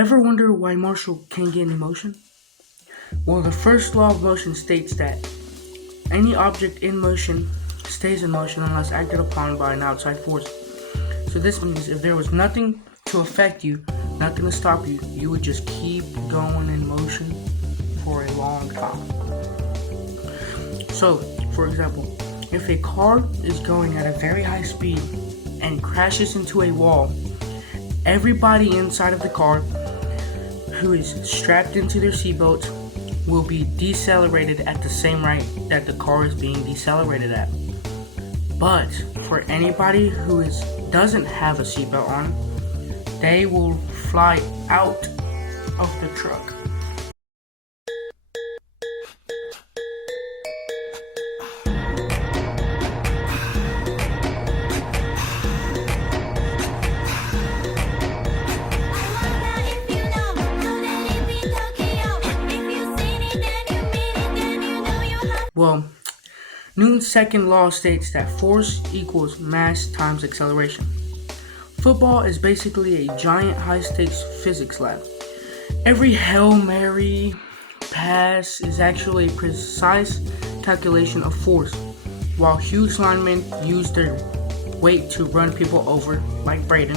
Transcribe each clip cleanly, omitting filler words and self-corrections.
Ever wonder why Marshall can't get any motion? Well, the first law of motion states that any object in motion stays in motion unless acted upon by an outside force. So this means if there was nothing to affect you, nothing to stop you, you would just keep going in motion for a long time. So, for example, if a car is going at a very high speed and crashes into a wall, everybody inside of the car who is strapped into their seatbelts will be decelerated at the same rate that the car is being decelerated at. But for anybody who doesn't have a seatbelt on, they will fly out of the truck. Well, Newton's second law states that force equals mass times acceleration. Football is basically a giant high-stakes physics lab. Every Hail Mary pass is actually a precise calculation of force, while huge linemen use their weight to run people over, like Braden.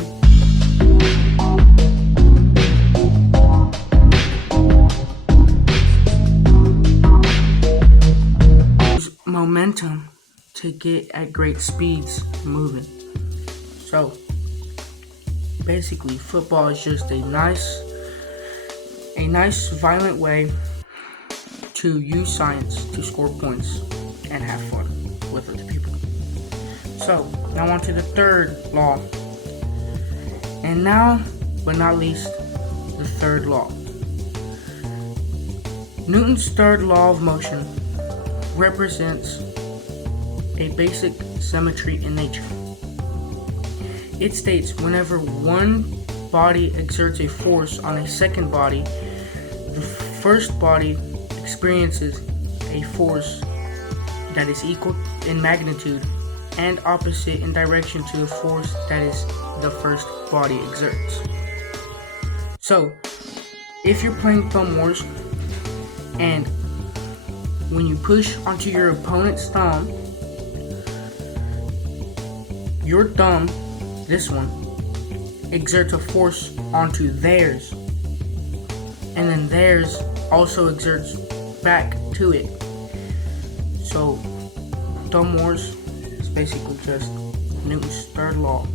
Momentum to get at great speeds moving. So basically, football is just a nice violent way to use science to score points and have fun with other people. So now on to the third law, and now but not least, the third law. Newton's third law of motion represents a basic symmetry in nature. It states whenever one body exerts a force on a second body, the first body experiences a force that is equal in magnitude and opposite in direction to the force that is the first body exerts. So, if you're playing Thumb Wars and when you push onto your opponent's thumb, your thumb, this one, exerts a force onto theirs, and then theirs also exerts back to it. So, Thumb Wars is basically just Newton's third law.